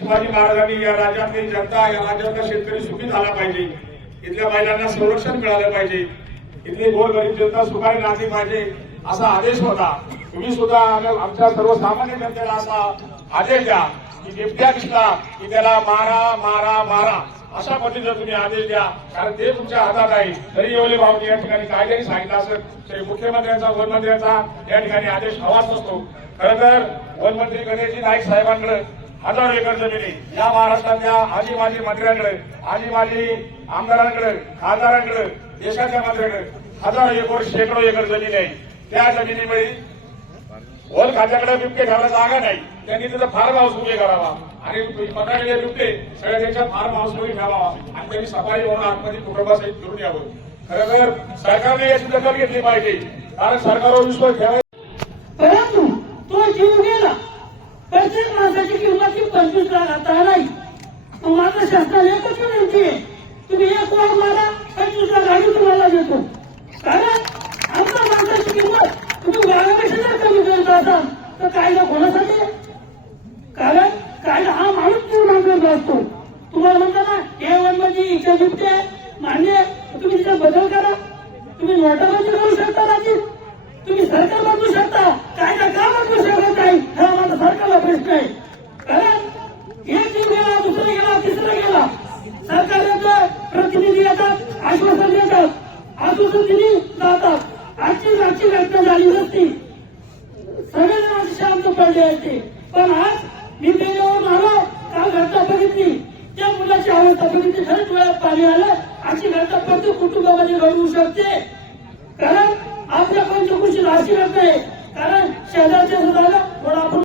शिवाजी महाराजांनी या राज्यातली जनता या राज्यातला शेतकरी सुखी झाला पाहिजे. इथल्या महिलांना संरक्षण मिळालं पाहिजे. इथली गोरगरीब जनता सुखाने राहली पाहिजे असा आदेश होता. तुम्ही सुद्धा आमच्या सर्वसामान्य जनतेला असा आदेश द्या की बिबट्या दिसला की त्याला मारा मारा मारा अशा पद्धतीचा तुम्ही आदेश द्या. कारण ते तुमच्या हातात आहे. तरी येवले भाऊनी या ठिकाणी काय जरी सांगितलं असेल. तरी मुख्यमंत्र्यांचा वनमंत्र्यांचा या ठिकाणी आदेश हवाच नसतो. खरं तर वनमंत्री गणेशजी नाईक साहेबांकडे हजारो एकर जमिनी या महाराष्ट्रातल्या आजी माजी मंत्र्यांकडे आजी माजी आमदारांकडे खासदारांकडे देशाच्या मंत्र्यांकडे हजारो एकर शेकडो एकर जमीन आहे. त्या जमिनीमुळे वन खात्याकडे बिबटे घ्यायला जागा नाही. त्यांनी तिथं फार्म हाऊस उभे करावा. आणि पकडलेले बिबटे सगळ्या त्यांच्या फार्म हाऊसमध्ये ठेवावा. आणि त्यांनी सफाई होऊन आतमध्ये कुटुंबासहित फिरून यावं. खरं तर सरकारने याची दखल घेतली पाहिजे. कारण सरकारवर विश्वास ठेवायचा परंतु तो जीव गेला. प्रत्येक माणसाची पंचवीस लाख आता नाही. मग माझं शासनाने एकच विनंती आहे तुम्ही एक लाख मारा पंचवीस लाख आम्ही तुम्हाला देतो. कारण आमच्या माणसाची किंमत तुम्ही वाघापेक्षा जर कमी करत असाल तर कायदा कोणासाठी कारण कायदा हा माणूस निर्माण करत असतो. तुम्हाला म्हणता ना हे वनमध्ये इच्छा बिबटे मान्य आहे. तुम्ही तिथे बदल करा. तुम्ही नोटाबंदी करू शकता राजी तुम्ही सरकार बदलू शकता कायदा का बदलू शकत नाही हा माझा सरकारला प्रश्न आहे कारण एक जीव गेला दुसरा गेला तिसरा गेला सरकारचे प्रतिनिधी येतात आश्वासन देतात. आश्वासन दिली जातात. आजची आजची घटना झाली नसती. सगळे जण शांत पडले असते पण आज मी त्याच्यावर आलो काल घटना बघितली. त्या मुलाची अवस्था बघितली. खरंच वेळात पाणी आलं. अशी घटना प्रत्येक कुटुंबामध्ये घडवू शकते. कारण आपल्या पंचकृषी अशी घटना आहे. कारण शहराच्या सुद्धा